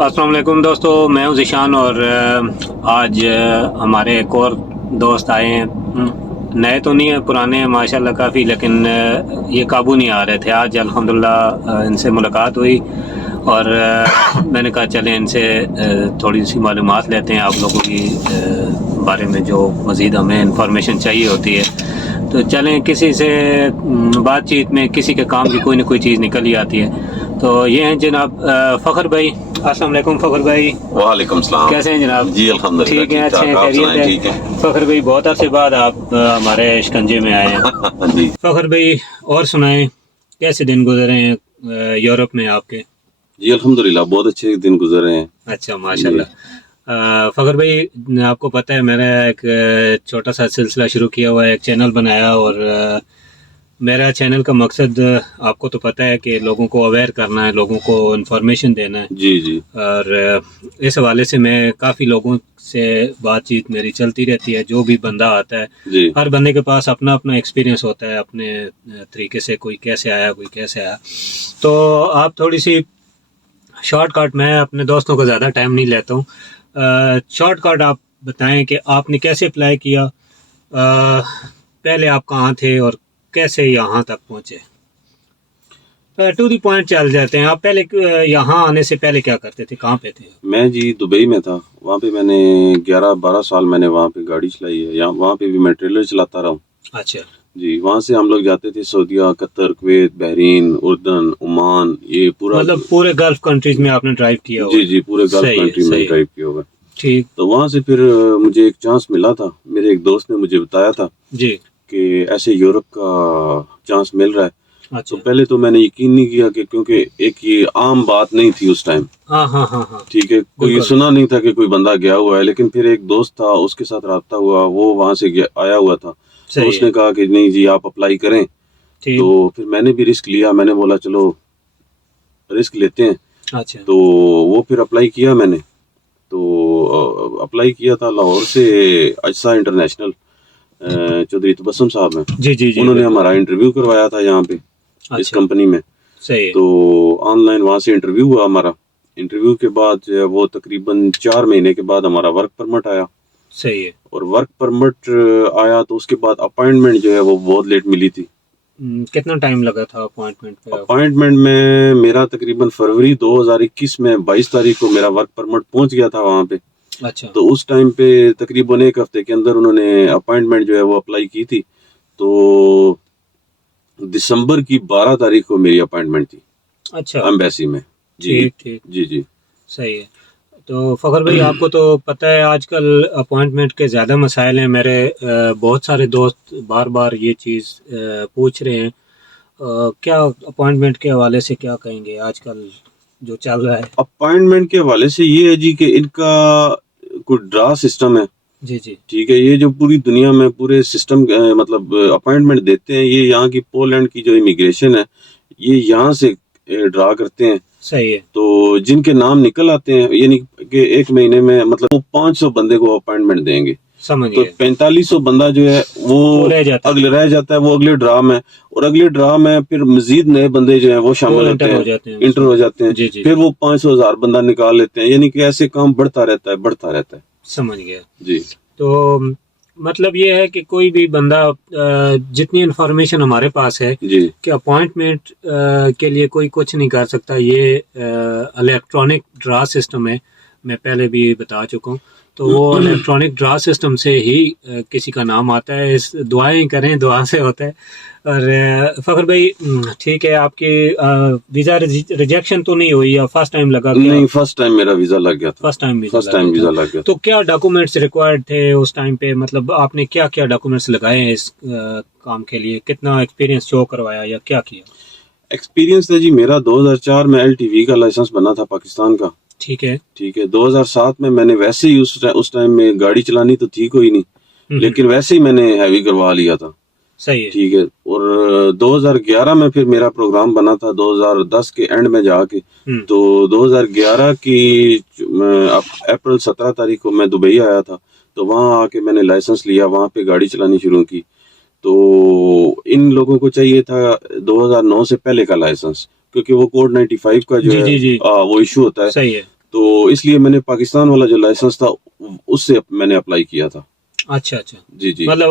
السلام علیکم دوستو، میں ہوں ذیشان اور آج ہمارے ایک اور دوست آئے ہیں. نئے تو نہیں ہیں، پرانے ہیں ماشاءاللہ کافی، لیکن یہ قابو نہیں آ رہے تھے. آج الحمدللہ ان سے ملاقات ہوئی اور میں نے کہا چلیں ان سے تھوڑی سی معلومات لیتے ہیں آپ لوگوں کی بارے میں، جو مزید ہمیں انفارمیشن چاہیے ہوتی ہے. تو چلیں کسی سے بات چیت میں کسی کے کام کی کوئی نہ کوئی چیز نکل ہی آتی ہے. تو یہ ہیں جناب فخر بھائی. السلام علیکم فخر بھائی. وعلیکم السلام. کیسے ہیں جناب؟ جی الحمدللہ ٹھیک ہیں، اچھے ہیں، خیریت ہے. فخر بھائی بہت عرصے بعد آپ ہمارے شکنجے میں آئے ہیں. جی فخر بھائی اور سنائیں، کیسے دن گزرے ہیں یورپ میں آپ کے؟ جی الحمدللہ بہت اچھے دن گزرے ہیں. اچھا ماشاءاللہ. فخر بھائی آپ کو پتہ ہے میں نے ایک چھوٹا سا سلسلہ شروع کیا ہوا ہے، ایک چینل بنایا، اور میرا چینل کا مقصد آپ کو تو پتہ ہے کہ لوگوں کو اویئر کرنا ہے، لوگوں کو انفارمیشن دینا ہے. جی جی اور اس حوالے سے میں کافی لوگوں سے بات چیت میری چلتی رہتی ہے. جو بھی بندہ آتا ہے، جی ہر بندے کے پاس اپنا اپنا ایکسپیرینس ہوتا ہے اپنے طریقے سے، کوئی کیسے آیا کوئی کیسے آیا. تو آپ تھوڑی سی شارٹ کٹ، میں اپنے دوستوں کو زیادہ ٹائم نہیں لیتا ہوں، شارٹ کٹ آپ بتائیں کہ آپ نے کیسے اپلائی کیا، پہلے آپ کہاں تھے اور کیسے یہاں تک پہنچے. ٹو دی پوائنٹ چل جاتے ہیں. آپ پہلے یہاں آنے سے پہلے کیا کرتے تھے، کہاں پہ تھے؟ میں جی دبئی میں تھا. وہاں پہ میں نے 11-12 سال میں نے وہاں پہ گاڑی چلائی ہے. وہاں پہ بھی میں ٹریلر چلاتا رہا ہوں. اچھا جی وہاں سے ہم لوگ جاتے تھے سعودیہ، قطر، کویت، بحرین، اردن، عمان، یہ پورا مطلب پورے گلف کنٹریز میں آپ نے ڈرائیو کیا ہوا؟ جی جی پورے گلف کنٹری میں ڈرائیو کیا ہوا. ٹھیک. تو وہاں سے پھر مجھے ایک چانس ملا تھا، میرے ایک دوست نے مجھے بتایا تھا جی کہ ایسے یورپ کا چانس مل رہا ہے. اچھا. تو پہلے تو میں نے یقین نہیں کیا کہ کیونکہ ایک یہ عام بات نہیں تھی اس ٹائم. ہاں ہاں ہاں ہاں ٹھیک ہے، کوئی بالکل. سنا نہیں تھا کہ کوئی بندہ گیا ہوا ہے. لیکن پھر ایک دوست تھا، اس کے ساتھ رابطہ ہوا، وہ وہاں سے آیا ہوا تھا. تو اس نے کہا کہ نہیں جی آپ اپلائی کریں. ٹھیک. تو پھر میں نے بھی رسک لیا، میں نے بولا چلو رسک لیتے ہیں. اچھا. تو وہ پھر اپلائی کیا میں نے. تو اپلائی کیا تھا لاہور سے اجسا انٹرنیشنل، چودھری تبسم صاحب ہیں، جی جی جی انہوں نے ہمارا انٹرویو کروایا تھا یہاں پہ اس کمپنی میں. صحیح. تو آن لائن وہاں سے انٹرویو ہوا ہمارا. انٹرویو کے بعد جو ہے وہ تقریباً 4 مہینے کے بعد ہمارا ورک پرمٹ آیا. صحیح ہے. اور ورک پرمٹ آیا تو اس کے بعد اپائنٹمنٹ جو ہے وہ بہت لیٹ ملی تھی. کتنا ٹائم لگا تھا اپوائنٹمنٹ پہ؟ اپائنٹمنٹ میں میرا تقریباً فروری 2021 میں 22 تاریخ کو میرا ورک پرمٹ پہنچ گیا تھا وہاں پہ. اچھا. تو اس ٹائم پہ تقریباً 1 ہفتے کے اندر انہوں نے اپائنٹمنٹ جو ہے وہ اپلائی کی تھی. تو دسمبر کی 12 تاریخ کو میری اپائنٹمنٹ تھی. اچھا ایمبیسی میں. ٹھیک ٹھیک. جی جی صحیح ہے. تو فخر بھائی آپ کو تو پتہ ہے آج کل اپوائنٹمنٹ کے زیادہ مسائل ہیں. میرے بہت سارے دوست بار بار یہ چیز پوچھ رہے ہیں. کیا اپوائنٹمنٹ کے حوالے سے کیا کہیں گے آج کل جو چل رہا ہے؟ اپائنٹمنٹ کے حوالے سے یہ ہے جی کہ ان کا کوئی ڈرا سسٹم ہے. جی جی ٹھیک ہے. یہ جو پوری دنیا میں پورے سسٹم مطلب اپائنٹمنٹ دیتے ہیں، یہ یہاں کی پولینڈ کی جو امیگریشن ہے یہ یہاں سے ڈرا کرتے ہیں. صحیح ہے. تو جن کے نام نکل آتے ہیں، یعنی کہ 1 مہینے میں مطلب وہ 500 بندے کو اپائنٹمنٹ دیں گے. سمجھ تو گئے. 4500 بندہ جو ہے وہ رہ جاتا ہے، وہ اگلے ڈرا میں. اور اگلے ڈرا میں پھر مزید نئے بندے جو ہیں وہ شامل ہوتے ہیں، انٹر ہو جاتے ہیں. جی جی پھر وہ 500,000 بندہ نکال لیتے ہیں. یعنی کہ ایسے کام بڑھتا رہتا ہے. سمجھ گیا. جی تو مطلب یہ ہے کہ کوئی بھی بندہ، جتنی انفارمیشن ہمارے پاس ہے جی کہ اپوائنٹمنٹ کے لیے کوئی کچھ نہیں کر سکتا. یہ الیکٹرانک ڈرا سسٹم ہے، میں پہلے بھی بتا چکا ہوں. تو وہ الیکٹرانک ڈرا سسٹم سے ہی کسی کا نام آتا ہے. دعائیں کریں، دعا سے ہوتا ہے. اور فخر بھائی ٹھیک ہے، آپ کی ویزا ریجیکشن تو نہیں ہوئی یا فرسٹ ٹائم لگا؟ نہیں، فرسٹ ٹائم میرا ویزا لگ گیا تھا. فرسٹ ٹائم ویزا لگ گیا. تو کیا ڈاکومنٹس ریکوائرڈ تھے اس ٹائم پہ؟ مطلب آپ نے کیا کیا ڈاکومنٹس لگائے ہیں اس کام کے لیے؟ کتنا ایکسپیرینس شو کروایا یا کیا کیا؟ ایکسپیرینس ہے جی میرا 2004 میں LTV کا لائسنس بنا تھا پاکستان کا. ٹھیک ہے. 2007 میں نے ویسے ہی اس ٹائم میں گاڑی چلانی تو تھی کوئی نہیں، لیکن ویسے ہی میں نے ہیوی کروا لیا تھا. صحیح ہے. ٹھیک ہے. اور 2011 میں پھر میرا پروگرام بنا تھا 2010 کے اینڈ میں جا کے. تو 2011 کی اپریل 17 تاریخ کو میں دبئی آیا تھا. تو وہاں آ کے میں نے لائسنس لیا, وہاں پہ گاڑی چلانی شروع کی. تو ان لوگوں کو چاہیے تھا 2009 سے پہلے کا لائسنس, کیونکہ وہ کوڈ 95 کا جو ہے وہ ایشو ہوتا ہے. صحیح ہے. تو اس لیے میں نے پاکستان والا جو لائسنس تھا اس سے میں نے اپلائی کیا تھا. اچھا اچھا. جی جی. مطلب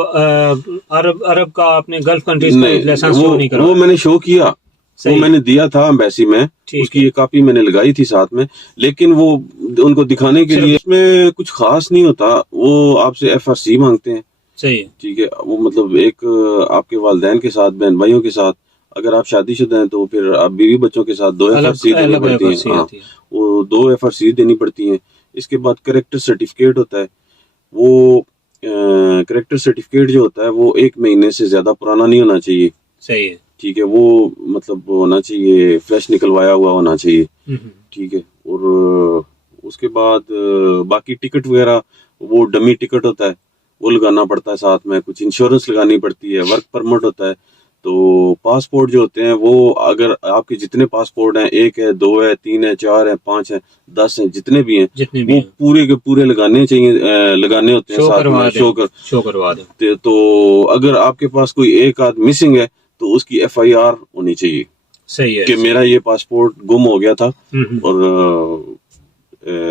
عرب کا اپنے گلف کنٹریز کا لائسنس شو نہیں کرا. وہ میں نے شو کیا, وہ میں نے دیا تھا ایمبیسی میں, اس کی یہ کاپی میں نے لگائی تھی ساتھ میں. لیکن وہ ان کو دکھانے کے لیے اس میں کچھ خاص نہیں ہوتا, وہ آپ سے FRC مانگتے ہیں. صحیح ہے. ٹھیک ہے. وہ مطلب ایک آپ کے والدین کے ساتھ, بہن بھائیوں کے ساتھ, اگر آپ شادی شدہ ہیں تو پھر آپ بیوی بچوں کے ساتھ 2 FRC دینی پڑتی ہیں. ہاں, وہ 2 FRC دینی پڑتی ہیں. اس کے بعد کریکٹر سرٹیفکیٹ ہوتا ہے. وہ کریکٹر سرٹیفکیٹ جو ہوتا ہے وہ 1 مہینے سے زیادہ پرانا نہیں ہونا چاہیے. صحیح ہے. ٹھیک ہے. وہ مطلب ہونا چاہیے فریش نکلوایا ہوا ہونا چاہیے. ٹھیک ہے. اور اس کے بعد باقی ٹکٹ وغیرہ وہ ڈمی ٹکٹ ہوتا ہے, وہ لگانا پڑتا ہے ساتھ میں. کچھ انشورنس لگانی پڑتی ہے, ورک پرمٹ ہوتا ہے. تو پاسپورٹ جو ہوتے ہیں وہ اگر آپ کے جتنے پاسپورٹ ہیں, 1 ہے, 2 ہے, 3 ہے, 4 ہے, 5 ہے, 10 ہیں, جتنے بھی ہیں وہ پورے کے پورے لگانے ہوتے ہیں ساتھ میں, شو کروا دیں. تو اگر آپ کے پاس کوئی ایک آدھ مسنگ ہے تو اس کی FIR ہونی چاہیے. صحیح ہے. کہ میرا یہ پاسپورٹ گم ہو گیا تھا اور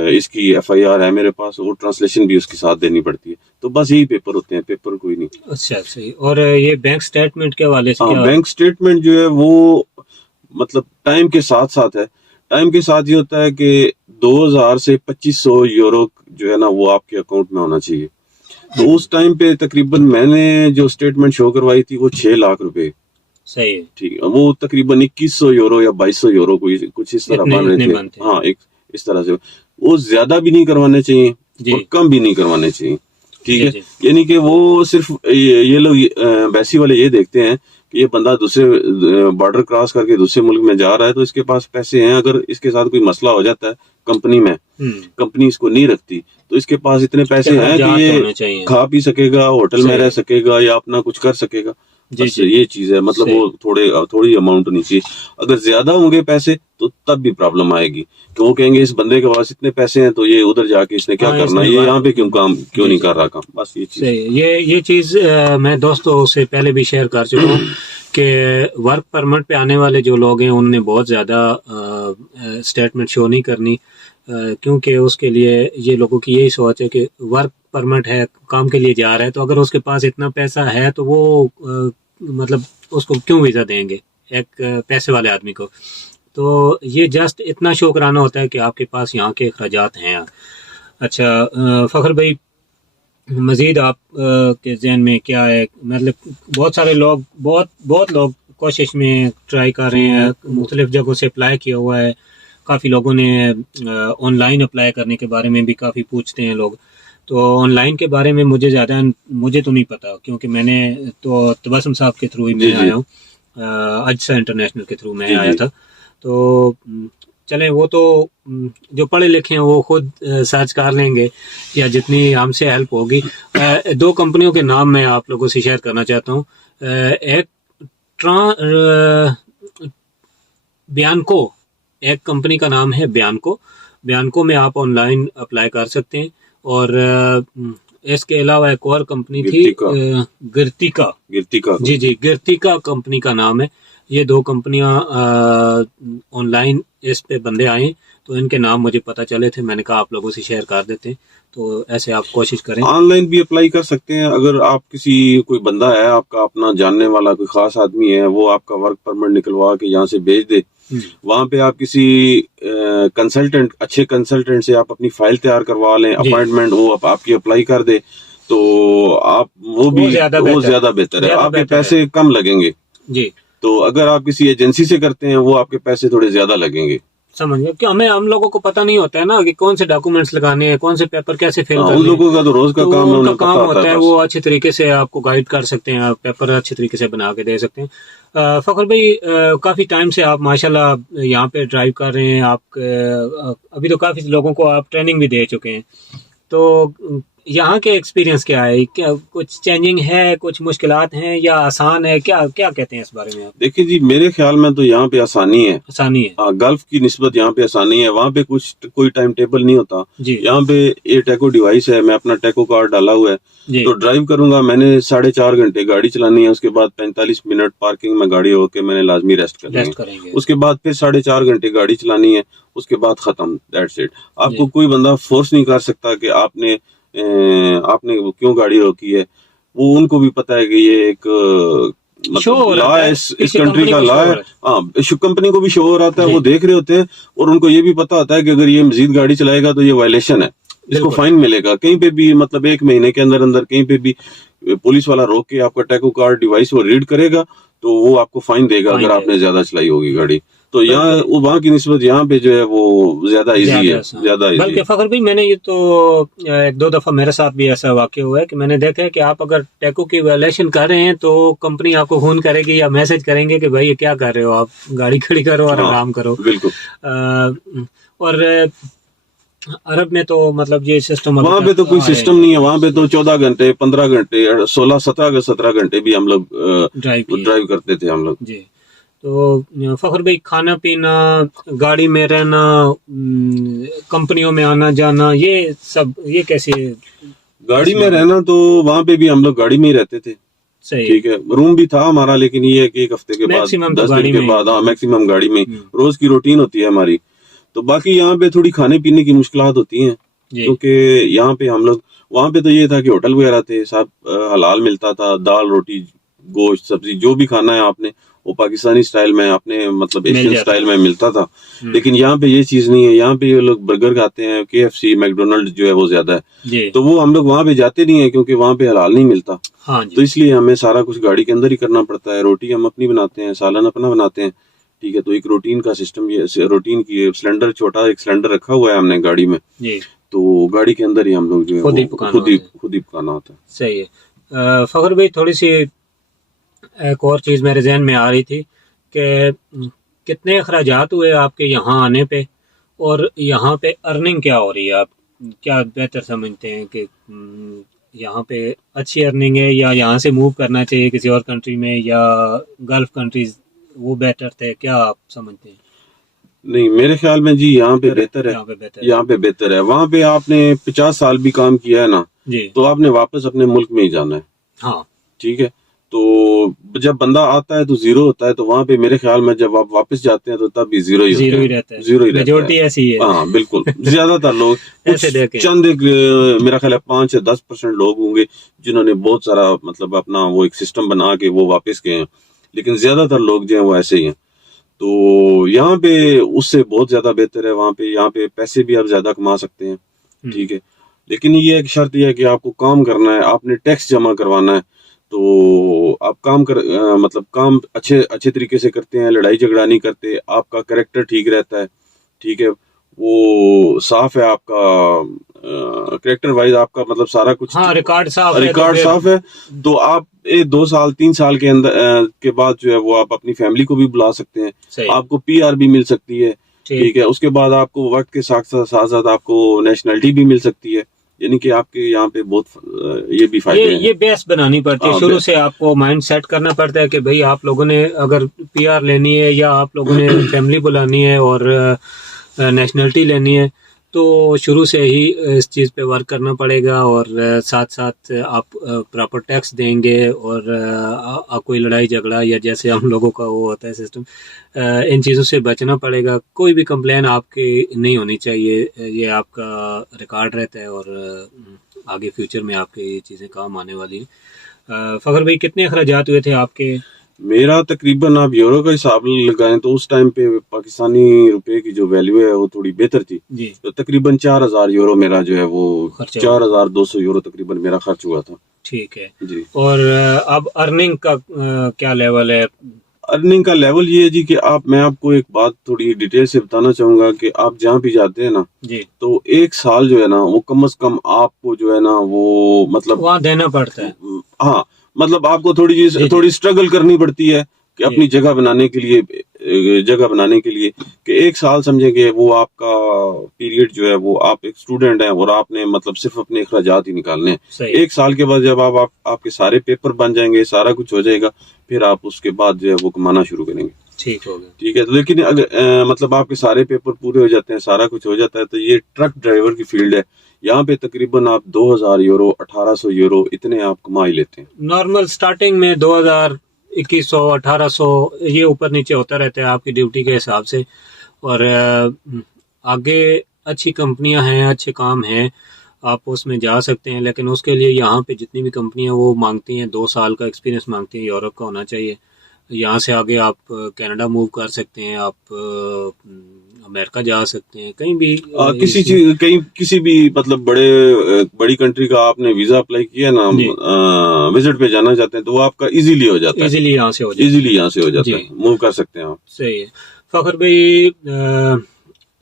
اس کی FIR ہے میرے پاس, اور ٹرانسلیشن بھی اس کے ساتھ دینی پڑتی ہے. تو بس یہی پیپر ہوتے ہیں, پیپر کوئی نہیں. اچھا صحیح. اور یہ بینک سٹیٹمنٹ کے حوالے سے بینک سٹیٹمنٹ جو ہے وہ مطلب ٹائم کے ساتھ ساتھ ہے. ٹائم کے ساتھ یہ ہوتا ہے کہ 2000 سے 2500 یورو جو ہے نا وہ آپ کے اکاؤنٹ میں ہونا چاہیے. تو اس ٹائم پہ تقریباً میں نے جو سٹیٹمنٹ شو کروائی تھی وہ 6 لاکھ روپے. صحیح ہے. ٹھیک ہے. وہ تقریباً 2100 یورو یا 2200 یورو کچھ اس طرح بن رہے تھے. ہاں, ایک اس طرح سے. وہ زیادہ بھی نہیں کروانے چاہیے اور کم بھی نہیں کروانے چاہیے. ٹھیک ہے. یعنی کہ وہ صرف یہ لوگ ایمبیسی والے یہ دیکھتے ہیں کہ یہ بندہ دوسرے بارڈر کراس کر کے دوسرے ملک میں جا رہا ہے تو اس کے پاس پیسے ہیں. اگر اس کے ساتھ کوئی مسئلہ ہو جاتا ہے کمپنی میں, کمپنی اس کو نہیں رکھتی, تو اس کے پاس اتنے پیسے ہیں کہ یہ کھا پی سکے گا, ہوٹل میں رہ سکے گا, یا اپنا کچھ کر سکے گا. یہ چیز ہے. مطلب وہ تھوڑی اماؤنٹ ہونی چاہیے. اگر زیادہ ہوں گے پیسے تو تب بھی پرابلم آئے گی, کہ وہ کہیں گے اس بندے کے پاس اتنے پیسے ہیں تو یہ ادھر جا کے اس نے کیا کرنا ہے, یہ یہاں پہ کیوں نہیں کر رہا کام. بس یہ چیز. یہ چیز میں دوستوں سے پہلے بھی شیئر کر چکا ہوں کہ ورک پرمٹ پہ آنے والے جو لوگ ہیں انہوں نے بہت زیادہ اسٹیٹمنٹ شو نہیں کرنی, کیونکہ اس کے لیے یہ لوگوں کی یہی سوچ ہے کہ ورک پرمٹ ہے, کام کے لیے جا رہا ہے, تو اگر اس کے پاس اتنا پیسہ ہے تو وہ مطلب اس کو کیوں ویزا دیں گے ایک پیسے والے آدمی کو. تو یہ جسٹ اتنا شو کرانا ہوتا ہے کہ آپ کے پاس یہاں کے اخراجات ہیں. اچھا فخر بھائی, مزید آپ کے ذہن میں کیا ہے؟ مطلب بہت سارے لوگ بہت لوگ کوشش میں ٹرائی کر رہے ہیں, مختلف جگہوں سے اپلائی کیا ہوا ہے. کافی لوگوں نے آن لائن اپلائی کرنے کے بارے میں بھی کافی پوچھتے ہیں لوگ. تو آن لائن کے بارے میں مجھے تو نہیں پتا, کیونکہ میں نے تو تبسم صاحب کے تھرو ہی میں آیا ہوں, اجسا انٹرنیشنل کے تھرو میں آیا تھا. تو چلیں, وہ تو جو پڑھے لکھے ہیں وہ خود سرچ کر لیں گے یا جتنی ہم سے ہیلپ ہوگی. 2 کمپنیوں کے نام میں آپ لوگوں سے شیئر کرنا چاہتا ہوں. ایک بیانکو, ایک کمپنی کا نام ہے بیانکو میں آپ آن لائن اپلائی کر سکتے ہیں. اور اس کے علاوہ ایک اور کمپنی تھی گرتیکا. جی گرتیکا کمپنی کا نام ہے. یہ 2 کمپنیاں آن لائن اس پہ بندے آئے تو ان کے نام مجھے پتہ چلے تھے, میں نے کہا آپ لوگوں سے شیئر کر دیتے ہیں. تو ایسے آپ کوشش کریں. آن لائن بھی اپلائی کر سکتے ہیں. اگر آپ کوئی بندہ ہے آپ کا اپنا جاننے والا, کوئی خاص آدمی ہے, وہ آپ کا ورک پرمٹ نکلوا کے یہاں سے بھیج دے, وہاں پہ آپ کسی کنسلٹنٹ, اچھے کنسلٹنٹ سے آپ اپنی فائل تیار کروا لیں, اپوائنٹمنٹ وہ آپ کی اپلائی کر دے, تو آپ وہ زیادہ بہتر ہے. آپ کے پیسے کم لگیں گے. جی. تو اگر آپ کسی ایجنسی سے کرتے ہیں وہ آپ کے پیسے تھوڑے زیادہ لگیں گے. سمجھ گیا کہ ہم لوگوں کو پتہ نہیں ہوتا ہے نا کہ کون سے ڈاکومنٹس لگانے ہیں, کون سے پیپر کیسے فل کرنے ہیں. ان لوگوں کا تو روز کا کام ہے, ان کا کام ہوتا ہے, وہ اچھے طریقے سے آپ کو گائیڈ کر سکتے ہیں, پیپر اچھے طریقے سے بنا کے دے سکتے ہیں. فخر بھائی, کافی ٹائم سے آپ ماشاءاللہ یہاں پہ ڈرائیو کر رہے ہیں. آپ ابھی تو کافی لوگوں کو آپ ٹریننگ بھی دے چکے ہیں. تو یہاں کے ایکسپیرینس کیا ہے؟ کیا کچھ چینجنگ ہے، کچھ مشکلات ہیں یا آسان ہے؟ کیا کیا کہتے ہیں اس بارے میں آپ؟ دیکھیں جی، میرے خیال میں تو یہاں پہ آسانی ہے، آسانی ہے گلف کی نسبت یہاں پہ آسانی ہے. وہاں پہ کوئی ٹائم ٹیبل نہیں ہوتا. جی یہاں پہ یہ ٹیکو ڈیوائس ہے، میں اپنا ٹیکو کارڈ ڈالا ہوا ہے جی تو ڈرائیو کروں گا. میں نے 4.5 گھنٹے گاڑی چلانی ہے، اس کے بعد 45 منٹ پارکنگ میں گاڑی ہو کے میں نے لازمی ریسٹ کرنی ریسٹ ہے. کریں گے. اس کے بعد پھر 4.5 گھنٹے گاڑی چلانی ہے، اس کے بعد ختم. That's it. آپ جی کو کوئی بندہ فورس نہیں کر سکتا کہ آپ نے کیوں گاڑی روکی ہے. وہ ان کو بھی پتا ہے کہ یہ ایک شو ہو لا رہا ہے، ہے، اس کسی کنٹری کمپنی کا کو شو لا ہو ہے. رہا ہاں، کمپنی کو بھی شو ہو رہا ہے، جی وہ دیکھ رہے ہوتے ہیں اور ان کو یہ بھی پتا ہوتا ہے کہ اگر یہ مزید گاڑی چلائے گا تو یہ وائلیشن ہے، اس کو بالکل فائن ملے گا. کہیں پہ بھی مطلب 1 مہینے کے اندر کہیں پہ بھی پولیس والا روک کے آپ کا ٹیکو کارڈ ڈیوائس وہ ریڈ کرے گا تو وہ آپ کو فائن دے گا فائن اگر دے آپ نے زیادہ چلائی ہوگی گاڑی. تو بلکہ یہاں وہاں کی نسبت یہاں پہ جو ہے وہ زیادہ ایزی ہے، آسان. زیادہ ایزی بلکہ ہے. فخر بھائی، میں نے یہ تو 1-2 دفعہ میرے ساتھ بھی ایسا واقع ہوا ہے کہ میں نے دیکھا ہے کہ آپ اگر ٹیکو کی وائلیشن کر رہے ہیں تو کمپنی آپ کو فون کرے گی یا میسج کریں گے کہ بھائی یہ کیا کر رہے ہو، آپ گاڑی کھڑی کرو اور ہاں آرام کرو. بالکل. اور عرب میں تو مطلب یہ سسٹم وہاں پہ تو کوئی سسٹم نہیں ہے. وہاں پہ تو 14 گھنٹے 15 گھنٹے 17 گھنٹے بھی ہم لوگ ڈرائیو کرتے تھے ہم لوگ. جی. تو فخر بھائی، کھانا پینا، گاڑی میں رہنا، کمپنیوں میں آنا جانا، یہ سب یہ کیسے؟ گاڑی میں رہنا تو وہاں پہ بھی ہم لوگ گاڑی میں ہی رہتے تھے. صحیح. ٹھیک ہے، روم بھی تھا ہمارا، لیکن یہ ہے کہ 1 ہفتے کے بعد میکسیمم تو 10 گاڑی دن کے میں بعد ہوتا ہے. میکسیمم گاڑی میں. روز کی روٹین ہوتی ہے ہماری. تو باقی یہاں پہ تھوڑی کھانے پینے کی مشکلات ہوتی ہیں جی کیونکہ یہاں پہ ہم لوگ، وہاں پہ تو یہ تھا کہ ہوٹل وغیرہ تھے، سب حلال ملتا تھا، دال روٹی گوشت سبزی جو بھی کھانا ہے آپ نے وہ پاکستانی سٹائل میں اپنے مطلب مل ایشین جاتا سٹائل ہے. میں ملتا تھا. لیکن یہاں پہ یہ چیز نہیں ہے. یہاں پہ یہ لوگ برگر کھاتے ہیں، KFC میکڈونلڈ جو ہے وہ زیادہ ہے. جی تو وہ ہم لوگ وہاں پہ جاتے نہیں ہیں کیونکہ وہاں پہ حلال نہیں ملتا. ہاں تو جی. اس لیے ہمیں سارا کچھ گاڑی کے اندر ہی کرنا پڑتا ہے. روٹی ہم اپنی بناتے ہیں، سالن اپنا بناتے ہیں. ٹھیک ہے، تو ایک روٹین کا سسٹم، یہ روٹین کی سلنڈر، چھوٹا ایک سلنڈر رکھا ہوا ہے ہم نے گاڑی میں. جی تو گاڑی کے اندر ہی ہم لوگ جو ہے خود ہی وہ پکانا خود ہی پکانا ہوتا ہے. صحیح ہے. فخر بھائی، تھوڑی سی ایک اور چیز میرے ذہن میں آ رہی تھی کہ کتنے اخراجات ہوئے آپ کے یہاں آنے پہ، اور یہاں پہ ارننگ کیا ہو رہی ہے؟ آپ کیا بہتر سمجھتے ہیں کہ یہاں پہ اچھی ارننگ ہے یا یہاں سے موو کرنا چاہیے کسی اور کنٹری میں، یا گلف کنٹریز وہ بیٹر تھے؟ کیا آپ سمجھتے ہیں؟ نہیں، میرے خیال میں جی یہاں پہ بہتر ہے. یہاں پہ بہتر ہے. یہاں پہ بہتر ہے. وہاں پہ آپ نے 50 سال بھی کام کیا ہے نا جی تو آپ نے واپس اپنے ملک میں ہی جانا ہے. ہاں. ٹھیک ہے، تو جب بندہ آتا ہے تو زیرو ہوتا ہے. تو وہاں پہ میرے خیال میں جب آپ واپس جاتے ہیں تو تب بھی زیرو ہی ہوتے ہیں. رہتا ہے. زیرو ہی رہتا میجورٹی ہے. ایسی ہے. ہاں بالکل. زیادہ تر لوگ ایسے کچھ دیکھیں. چند ایک میرا خیال ہے 5 یا 10% لوگ ہوں گے جنہوں نے بہت سارا مطلب اپنا وہ ایک سسٹم بنا کے وہ واپس گئے ہیں. لیکن زیادہ تر لوگ جو ہیں وہ ایسے ہی ہیں. تو یہاں پہ اس سے بہت زیادہ بہتر ہے. وہاں پہ یہاں پہ پیسے بھی آپ زیادہ کما سکتے ہیں. ٹھیک ہے، لیکن یہ ایک شرط یہ ہے کہ آپ کو کام کرنا ہے، آپ نے ٹیکس جمع کروانا ہے. تو آپ مطلب کام اچھے طریقے سے کرتے ہیں، لڑائی جھگڑا نہیں کرتے، آپ کا کریکٹر ٹھیک رہتا ہے. ٹھیک ہے، وہ صاف ہے آپ کا کریکٹر وائز، آپ کا مطلب سارا کچھ ریکارڈ صاف ہے. تو آپ 2 سال 3 سال کے اندر کے بعد جو ہے وہ آپ اپنی فیملی کو بھی بلا سکتے ہیں. آپ کو PR بھی مل سکتی ہے. ٹھیک ہے، اس کے بعد آپ کو وقت کے ساتھ ساتھ آپ کو نیشنلٹی بھی مل سکتی ہے. یعنی کہ آپ کے یہاں پہ بہت یہ بھی فائدے ہیں. یہ بیس بنانی پڑتی ہے شروع سے. آپ کو مائنڈ سیٹ کرنا پڑتا ہے کہ بھئی آپ لوگوں نے اگر PR لینی ہے یا آپ لوگوں نے فیملی بلانی ہے اور نیشنلٹی لینی ہے تو شروع سے ہی اس چیز پہ ورک کرنا پڑے گا، اور ساتھ ساتھ آپ پراپر ٹیکس دیں گے، اور آپ کوئی لڑائی جھگڑا یا جیسے ہم لوگوں کا وہ ہوتا ہے سسٹم، ان چیزوں سے بچنا پڑے گا. کوئی بھی کمپلین آپ کی نہیں ہونی چاہیے. یہ آپ کا ریکارڈ رہتا ہے اور آگے فیوچر میں آپ کے یہ چیزیں کام آنے والی ہیں. فخر بھائی، کتنے اخراجات ہوئے تھے آپ کے؟ میرا تقریباً آپ یورو کا حساب لگائیں تو اس ٹائم پہ پاکستانی روپے کی جو ویلیو ہے وہ تھوڑی بہتر تھی. جی. تو تقریباً 4000 یورو میرا جو ہے وہ 4200 یورو تقریباً میرا خرچ ہوا تھا. ٹھیک ہے جی. اور اب ارننگ کا کیا لیول ہے؟ ارننگ کا لیول یہ ہے جی کہ میں آپ کو ایک بات تھوڑی ڈیٹیل سے بتانا چاہوں گا کہ آپ جہاں بھی جاتے ہیں نا جی تو 1 سال جو ہے نا وہ کم از کم آپ کو جو ہے نا وہ مطلب وہاں دینا پڑتا ہے. ہاں، مطلب آپ کو تھوڑی اسٹرگل کرنی پڑتی ہے. کہ اپنی جگہ بنانے کے لیے کہ 1 سال سمجھیں کہ وہ آپ کا پیریڈ جو ہے وہ آپ ایک اسٹوڈنٹ ہیں اور آپ نے مطلب صرف اپنے اخراجات ہی نکالنے ہیں. 1 سال کے بعد جب آپ کے سارے پیپر بن جائیں گے, سارا کچھ ہو جائے گا, پھر آپ اس کے بعد جو ہے وہ کمانا شروع کریں گے. ٹھیک ہو گیا. ٹھیک ہے, لیکن مطلب آپ کے سارے پیپر پورے ہو جاتے ہیں, سارا کچھ ہو جاتا ہے, تو یہ ٹرک ڈرائیور کی فیلڈ ہے. یہاں پہ تقریباً آپ 2000 یورو 1800 یورو اتنے آپ کما ہی لیتے ہیں. نارمل سٹارٹنگ میں 2000 2100 1800 یہ اوپر نیچے ہوتا رہتا ہے آپ کی ڈیوٹی کے حساب سے. اور آگے اچھی کمپنیاں ہیں, اچھے کام ہیں, آپ اس میں جا سکتے ہیں. لیکن اس کے لیے یہاں پہ جتنی بھی کمپنیاں وہ مانگتی ہیں 2 سال کا ایکسپیرینس مانگتی ہیں, یورپ کا ہونا چاہیے. یہاں سے آگے آپ کینیڈا موو کر سکتے ہیں, آپ امریکہ جا سکتے ہیں, کہیں بھی کسی بھی مطلب بڑی کنٹری کا آپ نے ویزا اپلائی کیا نا, وزٹ پہ جانا چاہتے ہیں تو وہ آپ کا ایزیلی ہو جاتا ہے, ایزیلی یہاں سے ہو جاتا ہے, موو کر سکتے ہیں آپ. صحیح ہے. فخر بھائی,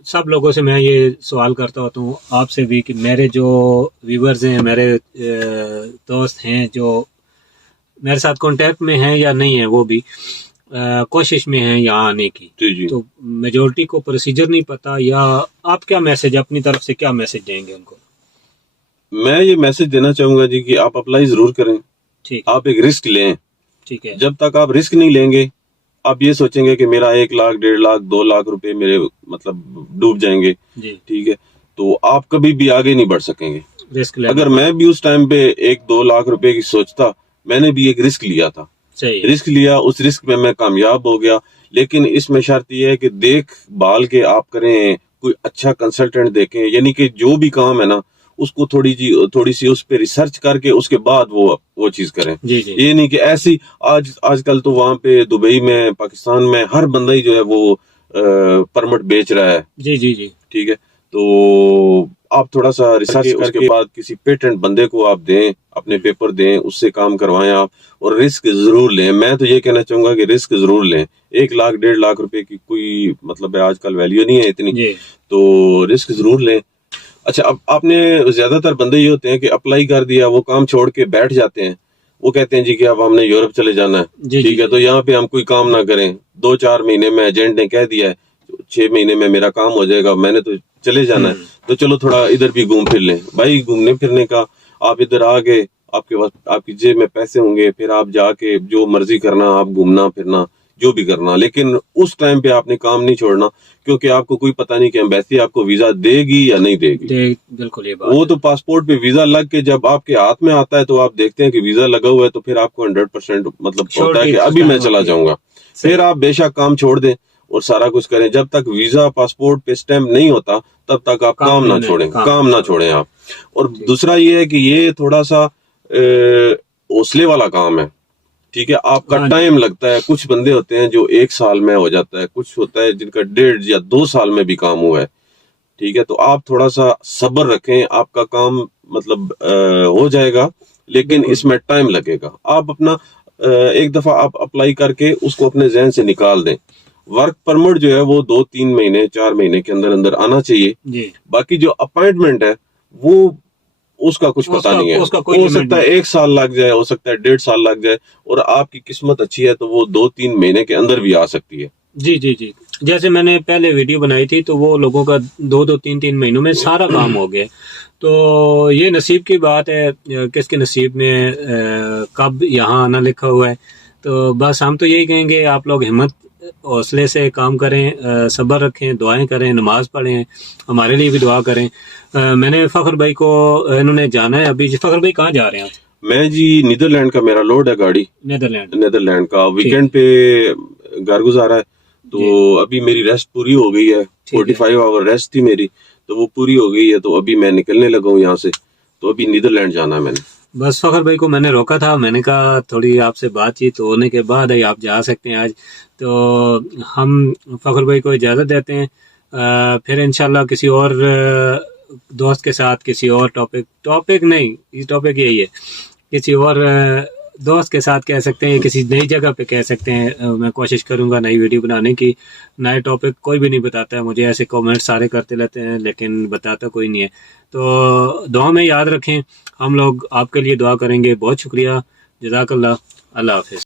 سب لوگوں سے میں یہ سوال کرتا ہوتا ہوں, آپ سے بھی, کہ میرے جو ویورز ہیں, میرے دوست ہیں جو میرے ساتھ کانٹیکٹ میں ہیں یا نہیں ہیں, وہ بھی کوشش میں ہیں یہاں آنے کی, تو میجورٹی کو پروسیجر نہیں پتا, یا آپ کیا میسج اپنی طرف سے کیا میسج دیں گے ان کو؟ میں یہ میسج دینا چاہوں گا جی کہ آپ اپلائی ضرور کریں. ٹھیک, آپ ایک رسک لیں. ٹھیک ہے. جب تک آپ رسک نہیں لیں گے, آپ یہ سوچیں گے کہ میرا 1 لاکھ 1.5 لاکھ 2 لاکھ روپے میرے مطلب ڈوب جائیں گے, ٹھیک ہے, تو آپ کبھی بھی آگے نہیں بڑھ سکیں گے. اگر میں بھی اس ٹائم پہ 1-2 لاکھ روپے کی سوچتا, میں نے بھی ایک رسک لیا تھا, رسک لیا, اس رسک میں کامیاب ہو گیا. لیکن اس میں شرط یہ ہے کہ دیکھ بھال کے آپ کریں, کوئی اچھا کنسلٹنٹ دیکھیں, یعنی کہ جو بھی کام ہے نا اس کو تھوڑی سی اس پہ ریسرچ کر کے اس کے بعد وہ چیز کریں. یہ نہیں کہ ایسی آج کل تو وہاں پہ دبئی میں, پاکستان میں ہر بندہ ہی جو ہے وہ پرمٹ بیچ رہا ہے. جی, ٹھیک ہے, تو آپ تھوڑا سا ریسرچ کر کے بعد کسی پیٹنٹ بندے کو آپ دیں, اپنے پیپر دیں, اس سے کام کروائیں آپ, اور رسک ضرور لیں. میں تو یہ کہنا چاہوں گا کہ رسک ضرور لیں. 1 لاکھ 1.5 لاکھ روپے کی کوئی مطلب ہے آج کل ویلیو نہیں ہے اتنی, تو رسک ضرور لیں. اچھا, اب آپ نے زیادہ تر بندے یہ ہوتے ہیں کہ اپلائی کر دیا, وہ کام چھوڑ کے بیٹھ جاتے ہیں, وہ کہتے ہیں جی کہ اب ہم نے یورپ چلے جانا ہے, ٹھیک ہے, تو یہاں پہ ہم کوئی کام نہ کریں. 2-4 مہینے میں ایجنٹ نے کہہ دیا ہے 6 مہینے میں میرا کام ہو جائے گا, میں نے تو چلے جانا ہے, تو چلو تھوڑا ادھر بھی گھوم پھر لیں. بھائی گھومنے پھرنے کا, آپ ادھر آ گئے, آپ کے پاس آپ کی جیب میں پیسے ہوں گے, پھر آپ جا کے جو مرضی کرنا, آپ گھومنا پھرنا جو بھی کرنا, لیکن اس ٹائم پہ آپ نے کام نہیں چھوڑنا, کیونکہ آپ کو کوئی پتہ نہیں کہ ایمبیسی آپ کو ویزا دے گی یا نہیں دے گی. بالکل, یہ وہ تو پاسپورٹ پہ ویزا لگ کے جب آپ کے ہاتھ میں آتا ہے تو آپ دیکھتے ہیں کہ ویزا لگا ہوا ہے, تو پھر آپ کو 100% مطلب ہوتا ہے کہ ابھی میں چلا جاؤں گا. پھر آپ بے شک کام چھوڑ دیں اور سارا کچھ کریں. جب تک ویزا پاسپورٹ پہ سٹیمپ نہیں ہوتا تب تک آپ کام نہ چھوڑیں آپ. اور دوسرا یہ ہے کہ یہ تھوڑا سا حوصلے والا کام ہے, ٹھیک ہے, آپ کا ٹائم لگتا ہے. کچھ بندے ہوتے ہیں جو 1 سال میں ہو جاتا ہے, کچھ ہوتا ہے جن کا 1.5 یا 2 سال میں بھی کام ہوا ہے, ٹھیک ہے. تو آپ تھوڑا سا صبر رکھیں, آپ کا کام مطلب ہو جائے گا, لیکن اس میں ٹائم لگے گا. آپ اپنا ایک دفعہ آپ اپلائی کر کے اس کو اپنے ذہن سے نکال دیں. ورک پرمٹ جو ہے وہ 2-3 مہینے 4 مہینے کے اندر آنا چاہیے. باقی جو اپائنٹمنٹ ہے وہ اس کا کچھ پتہ نہیں ہے, ہو سکتا ہے 1 سال لگ جائے, ہو سکتا ہے 1.5 سال لگ جائے, اور آپ کی قسمت اچھی ہے تو وہ 2-3 مہینے کے اندر بھی آ سکتی ہے. جی, جیسے میں نے پہلے ویڈیو بنائی تھی تو وہ لوگوں کا 2-3 مہینوں میں سارا کام ہو گیا. تو یہ نصیب کی بات ہے, کس کے نصیب میں کب یہاں آنا لکھا ہوا ہے. تو بس ہم تو یہی کہیں گے, آپ لوگ ہمت حوصلے سے کام کریں, صبر رکھیں, دعائیں کریں, نماز پڑھیں, ہمارے لیے بھی دعا کریں. میں نے فخر بھائی کو انہوں نے جانا ہے ابھی. فخر بھائی کہاں جا رہے ہیں؟ میں جی نیدرلینڈ کا میرا لوڈ ہے گاڑی, نیدرلینڈ کا. ویکینڈ پہ گھر گزارا ہے, تو ابھی میری ریسٹ پوری ہو گئی ہے. 45 آور ریسٹ تھی میری, تو وہ پوری ہو گئی ہے, تو ابھی میں نکلنے لگا ہوں یہاں سے. تو ابھی نیدرلینڈ جانا ہے میں نے. بس فخر بھائی کو میں نے روکا تھا, میں نے کہا تھوڑی آپ سے بات چیت ہونے کے بعد ہی آپ جا سکتے ہیں آج. تو ہم فخر بھائی کو اجازت دیتے ہیں, پھر انشاءاللہ کسی اور دوست کے ساتھ کسی اور ٹاپک نہیں, یہ ٹاپک یہی ہے, کسی اور دوست کے ساتھ کہہ سکتے ہیں, کسی نئی جگہ پہ کہہ سکتے ہیں. میں کوشش کروں گا نئی ویڈیو بنانے کی. نئے ٹاپک کوئی بھی نہیں بتاتا ہے مجھے, ایسے کومنٹ سارے کرتے رہتے ہیں لیکن بتاتا کوئی نہیں ہے. تو دعا میں یاد رکھیں, ہم لوگ آپ کے لیے دعا کریں گے. بہت شکریہ, جزاک اللہ. اللہ حافظ.